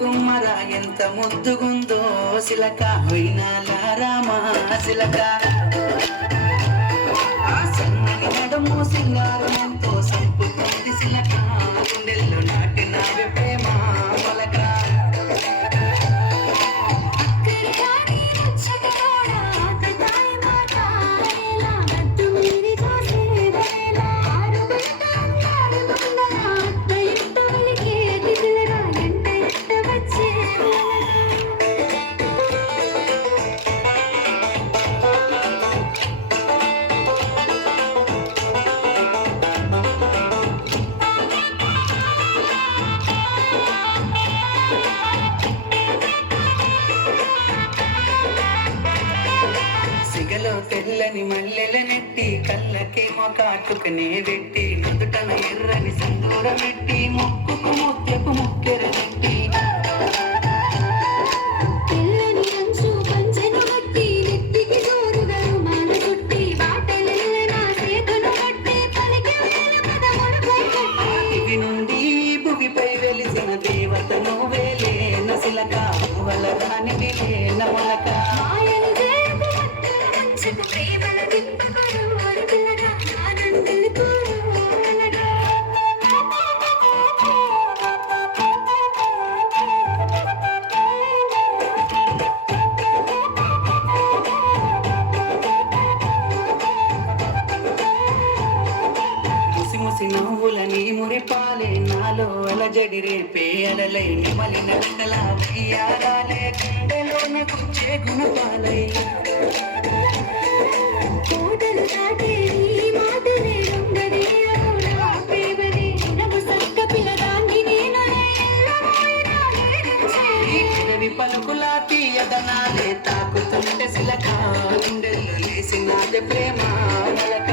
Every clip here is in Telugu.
గుమ్మరా ఎంత ముద్దుగుందో సిలక హొయినాల రామా సిలక ఆ సన్నని నడుము సింగారం ఎంతో సంపుతుంది సిలక గుండెల్లో నాటిన ప్రేమ మొలక తెల్లని మల్లెల నెట్టి కళ్ళకేమో కాటుకనే పెట్టి నుదుటన ఎర్రని సింధూర పెట్టి ముక్కుకు ముత్యపు ముక్కెర పెట్టి తెల్లని అంచు పంచెను కట్టి నెత్తికి జోరుగా రుమాల చుట్టి బాటలెల్ల చేతులు కట్టి పలికి పదముడుపై కట్టి ఇవి నుండి భువిపై వెలిసిన దేవత నువ్వేలే నసిలక వలరాని నమలక ప్రేమల దింపకరు పిల్లగా ఆనందలకు ముసి ముసి నవ్వులని మురిపాలే నాలో అలజడి రేపే అలలై నిమలిన వెంటలా వెయ్యారాలే గుండెలోన కూర్చే గుణపాలై పలుకులాటి ఎదనాలే తాకుతుంటే సిలక గుండెల్లో లేసినాదే ప్రేమ మొలక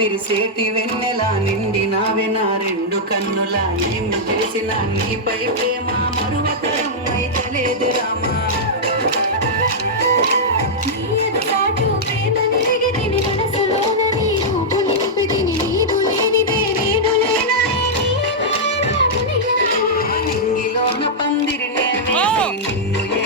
విరిసేటి వెన్నెలా నిండి నావే నా రెండు కన్నులా ఏమి చేసిన నీపై ప్రేమ మరువతరం అయితలేదు రామా నింగిలోన పందిరి నిన్ను